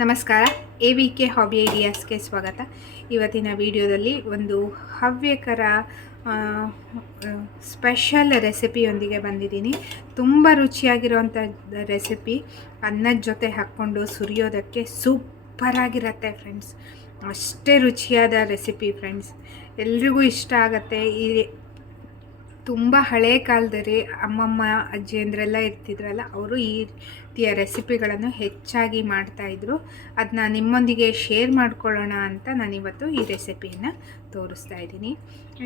ನಮಸ್ಕಾರ, A V K hobby ಐಡಿಯಾಸ್ಗೆ ಸ್ವಾಗತ. ಇವತ್ತಿನ ವಿಡಿಯೋದಲ್ಲಿ ಒಂದು ಹವ್ಯಕರ ಸ್ಪೆಷಲ್ ರೆಸಿಪಿಯೊಂದಿಗೆ ಬಂದಿದ್ದೀನಿ. ತುಂಬ ರುಚಿಯಾಗಿರುವಂಥ ರೆಸಿಪಿ ಅನ್ನದ ಜೊತೆ ಹಾಕ್ಕೊಂಡು ಸುರಿಯೋದಕ್ಕೆ ಸೂಪರಾಗಿರುತ್ತೆ ಫ್ರೆಂಡ್ಸ್ ಅಷ್ಟೇ ರುಚಿಯಾದ ರೆಸಿಪಿ ಫ್ರೆಂಡ್ಸ್ ಎಲ್ರಿಗೂ ಇಷ್ಟ ಆಗುತ್ತೆ. ಈ ತುಂಬ ಹಳೆ ಕಾಲದಲ್ಲಿ ಅಮ್ಮಮ್ಮ ಅಜ್ಜಿಯಂದ್ರೆಲ್ಲ ಇರ್ತಿದ್ರಲ್ಲ, ಅವರು ಈ ರೀತಿಯ ರೆಸಿಪಿಗಳನ್ನು ಹೆಚ್ಚಾಗಿ ಮಾಡ್ತಾಯಿದ್ರು ಅದನ್ನ ನಿಮ್ಮೊಂದಿಗೆ ಶೇರ್ ಮಾಡ್ಕೊಳ್ಳೋಣ ಅಂತ ನಾನಿವತ್ತು ಈ ರೆಸಿಪಿಯನ್ನು ತೋರಿಸ್ತಾ ಇದ್ದೀನಿ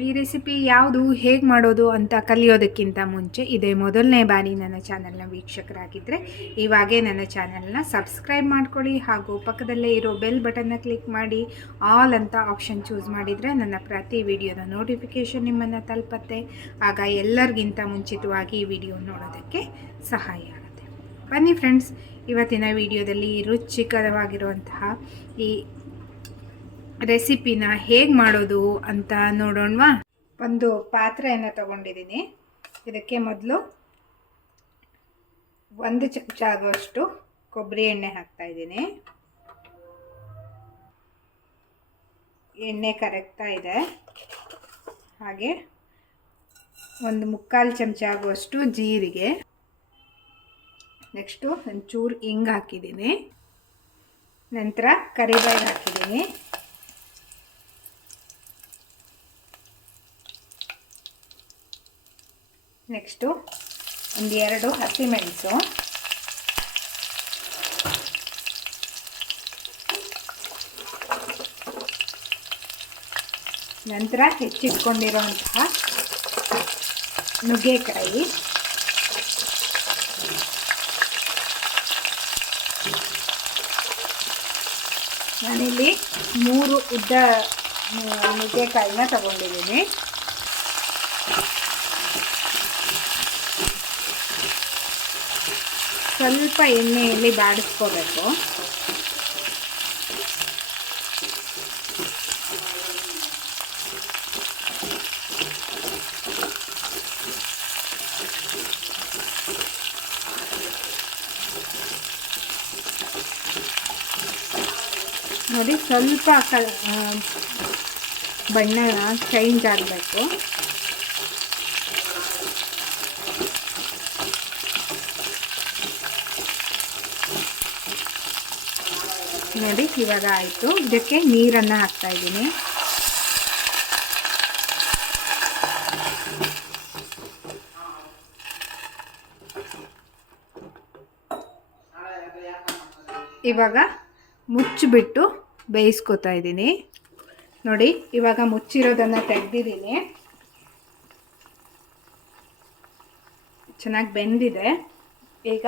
ಈ ರೆಸಿಪಿ ಯಾವುದು, ಹೇಗೆ ಮಾಡೋದು ಅಂತ ಕಲಿಯೋದಕ್ಕಿಂತ ಮುಂಚೆ ಇದೇ ಮೊದಲನೇ ಬಾರಿ ನನ್ನ ಚಾನಲ್ನ ವೀಕ್ಷಕರಾಗಿದ್ದರೆ ಇವಾಗೇ ನನ್ನ ಚಾನಲ್ನ ಸಬ್ಸ್ಕ್ರೈಬ್ ಮಾಡ್ಕೊಳ್ಳಿ ಹಾಗೂ ಪಕ್ಕದಲ್ಲೇ ಇರೋ ಬೆಲ್ ಬಟನ್ನ ಕ್ಲಿಕ್ ಮಾಡಿ ಆಲ್ ಅಂತ ಆಪ್ಷನ್ ಚೂಸ್ ಮಾಡಿದರೆ ನನ್ನ ಪ್ರತಿ ವಿಡಿಯೋದ ನೋಟಿಫಿಕೇಷನ್ ನಿಮ್ಮನ್ನು ತಲುಪತ್ತೆ. ಆಗ ಎಲ್ಲರಿಗಿಂತ ಮುಂಚಿತವಾಗಿ ಈ ವಿಡಿಯೋ ನೋಡೋದಕ್ಕೆ ಸಹಾಯ ಆಗುತ್ತೆ. ಬನ್ನಿ ಫ್ರೆಂಡ್ಸ್, ಇವತ್ತಿನ ವಿಡಿಯೋದಲ್ಲಿ ರುಚಿಕರವಾಗಿರುವಂತಹ ಈ ರೆಸಿಪಿನ ಹೇಗೆ ಮಾಡೋದು ಅಂತ ನೋಡೋಣವಾ? ಒಂದು ಪಾತ್ರೆಯನ್ನು ತಗೊಂಡಿದ್ದೀನಿ. ಇದಕ್ಕೆ ಮೊದಲು ಒಂದು ಚಮಚ ಆಗುವಷ್ಟು ಕೊಬ್ಬರಿ ಎಣ್ಣೆ ಹಾಕ್ತಾ ಇದ್ದೀನಿ. ಎಣ್ಣೆ ಕರಗ್ತಾ ಇದೆ. ಹಾಗೆ ಒಂದು ಮುಕ್ಕಾಲು ಚಮಚ ಆಗುವಷ್ಟು ಜೀರಿಗೆ. ನೆಕ್ಸ್ಟು ಒಂಚೂರು ಹಿಂಗೆ ಹಾಕಿದ್ದೀನಿ. ನಂತರ ಕರಿಬೇವು ಹಾಕಿದ್ದೀನಿ. ನೆಕ್ಸ್ಟು ಒಂದು ಎರಡು ಹಸಿಮೆಣಸು ನಂತರ ಹೆಚ್ಚಿಟ್ಕೊಂಡಿರುವಂತಹ ನುಗ್ಗೆಕಾಯಿ. ನಾನಿಲ್ಲಿ ಮೂರು ಉದ್ದ ನುಗ್ಗೆಕಾಯಿನ ತಗೊಂಡಿದ್ದೀನಿ. ಸ್ವಲ್ಪ ಎಣ್ಣೆಯಲ್ಲಿ ಬಾಡಿಸ್ಕೋಬೇಕು. ನೋಡಿ ಸ್ವಲ್ಪ ಕ ಬಣ್ಣ ಚೇಂಜ್ ಆಗಬೇಕು. ನೋಡಿ, ಇವಾಗ ಆಯಿತು. ಇದಕ್ಕೆ ನೀರನ್ನು ಹಾಕ್ತಾ ಇದ್ದೀನಿ. ಇವಾಗ ಮುಚ್ಚಿಬಿಟ್ಟು ಬೇಯಿಸ್ಕೊತಾ ಇದ್ದೀನಿ. ನೋಡಿ, ಇವಾಗ ಮುಚ್ಚಿರೋದನ್ನು ತೆಗೆದಿದ್ದೀನಿ. ಚೆನ್ನಾಗಿ ಬೆಂದಿದೆ. ಈಗ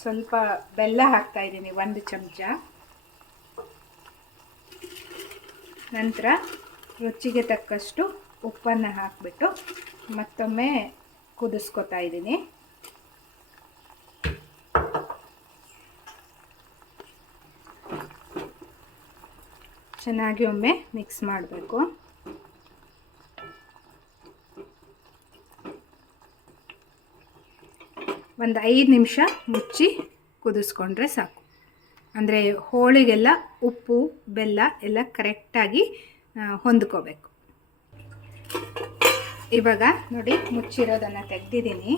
ಸ್ವಲ್ಪ ಬೆಲ್ಲ ಹಾಕ್ತಾ ಇದ್ದೀನಿ, ಒಂದು ಚಮಚ. ನಂತರ ರುಚಿಗೆ ತಕ್ಕಷ್ಟು ಉಪ್ಪನ್ನು ಹಾಕಿಬಿಟ್ಟು ಮತ್ತೊಮ್ಮೆ ಕುದಿಸ್ಕೊತಾ ಇದ್ದೀನಿ. ಚೆನ್ನಾಗಿ ಒಮ್ಮೆ ಮಿಕ್ಸ್ ಮಾಡಬೇಕು. ಒಂದು ಐದು ನಿಮಿಷ ಮುಚ್ಚಿ ಕುದಿಸ್ಕೊಂಡ್ರೆ ಸಾಕು. ಅಂದರೆ ಹೋಳಿಗೆಲ್ಲ ಉಪ್ಪು, ಬೆಲ್ಲ ಎಲ್ಲ ಕರೆಕ್ಟಾಗಿ ಹೊಂದ್ಕೋಬೇಕು. ಇವಾಗ ನೋಡಿ ಮುಚ್ಚಿರೋದನ್ನು ತೆಗೆದಿದ್ದೀನಿ.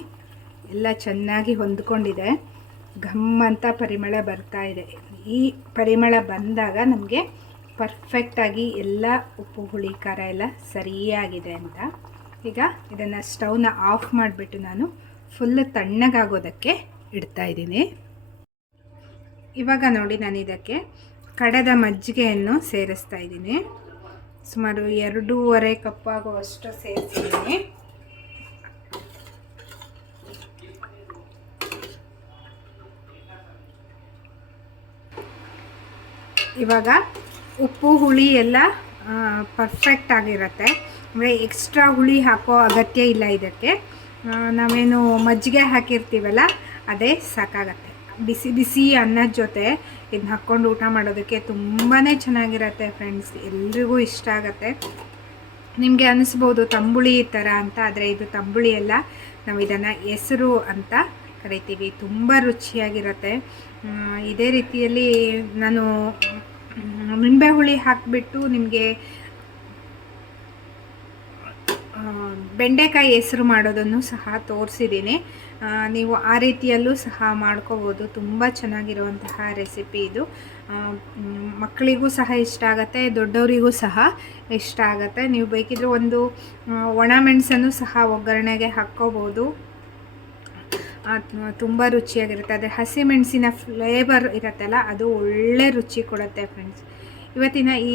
ಎಲ್ಲ ಚೆನ್ನಾಗಿ ಹೊಂದ್ಕೊಂಡಿದೆ. ಘಮ್ ಅಂತ ಪರಿಮಳ ಬರ್ತಾ ಇದೆ. ಈ ಪರಿಮಳ ಬಂದಾಗ ನಮಗೆ ಪರ್ಫೆಕ್ಟಾಗಿ ಎಲ್ಲ ಉಪ್ಪು, ಹುಳಿ, ಖಾರ ಎಲ್ಲ ಸರಿಯಾಗಿದೆ ಅಂತ. ಈಗ ಇದನ್ನು ಸ್ಟವ್ನ ಆಫ್ ಮಾಡಿಬಿಟ್ಟು ನಾನು ಫುಲ್ ತಣ್ಣಗಾಗೋದಕ್ಕೆ ಇಡ್ತಾ ಇದ್ದೀನಿ. ಇವಾಗ ನೋಡಿ ನಾನು ಇದಕ್ಕೆ ಕಡದ ಮಜ್ಜಿಗೆಯನ್ನು ಸೇರಿಸ್ತಾ ಇದ್ದೀನಿ. ಸುಮಾರು ಎರಡೂವರೆ ಕಪ್ ಆಗುವಷ್ಟು ಸೇರಿಸಿದ್ದೀನಿ. ಇವಾಗ ಉಪ್ಪು, ಹುಳಿ ಎಲ್ಲ ಪರ್ಫೆಕ್ಟ್ ಆಗಿರುತ್ತೆ. ಅಂದರೆ ಎಕ್ಸ್ಟ್ರಾ ಹುಳಿ ಹಾಕೋ ಅಗತ್ಯ ಇಲ್ಲ ಇದಕ್ಕೆ. ನಾವೇನು ಮಜ್ಜಿಗೆ ಹಾಕಿರ್ತೀವಲ್ಲ, ಅದೇ ಸಾಕಾಗತ್ತೆ. ಬಿಸಿ ಬಿಸಿ ಅನ್ನದ ಜೊತೆ ಇದನ್ನ ಹಾಕ್ಕೊಂಡು ಊಟ ಮಾಡೋದಕ್ಕೆ ತುಂಬಾ ಚೆನ್ನಾಗಿರತ್ತೆ ಫ್ರೆಂಡ್ಸ್ ಎಲ್ರಿಗೂ ಇಷ್ಟ ಆಗುತ್ತೆ. ನಿಮಗೆ ಅನಿಸ್ಬೋದು ತಂಬುಳಿ ಥರ ಅಂತ, ಆದರೆ ಇದು ತಂಬುಳಿ ಅಲ್ಲ. ನಾವು ಇದನ್ನು ಹೆಸರು ಅಂತ ಕರಿತೀವಿ. ತುಂಬ ರುಚಿಯಾಗಿರುತ್ತೆ. ಇದೇ ರೀತಿಯಲ್ಲಿ ನಾನು ನಿಂಬೆ ಹುಳಿ ಹಾಕಿಬಿಟ್ಟು ನಿಮಗೆ ಬೆಂಡೆಕಾಯಿ ಹೆಸರು ಮಾಡೋದನ್ನು ಸಹ ತೋರಿಸಿದ್ದೀನಿ. ನೀವು ಆ ರೀತಿಯಲ್ಲೂ ಸಹ ಮಾಡ್ಕೋಬೋದು. ತುಂಬ ಚೆನ್ನಾಗಿರುವಂತಹ ರೆಸಿಪಿ ಇದು. ಮಕ್ಕಳಿಗೂ ಸಹ ಇಷ್ಟ ಆಗುತ್ತೆ, ದೊಡ್ಡವರಿಗೂ ಸಹ ಇಷ್ಟ ಆಗುತ್ತೆ. ನೀವು ಬೇಕಿದ್ರೆ ಒಂದು ಒಣ ಮೆಣಸನ್ನು ಸಹ ಒಗ್ಗರಣೆಗೆ ಹಾಕ್ಕೋಬೋದು. ತುಂಬ ರುಚಿಯಾಗಿರುತ್ತೆ. ಅದೇ ಹಸಿಮೆಣಸಿನ ಫ್ಲೇವರ್ ಇರುತ್ತಲ್ಲ, ಅದು ಒಳ್ಳೆ ರುಚಿ ಕೊಡುತ್ತೆ ಫ್ರೆಂಡ್ಸ್ ಇವತ್ತಿನ ಈ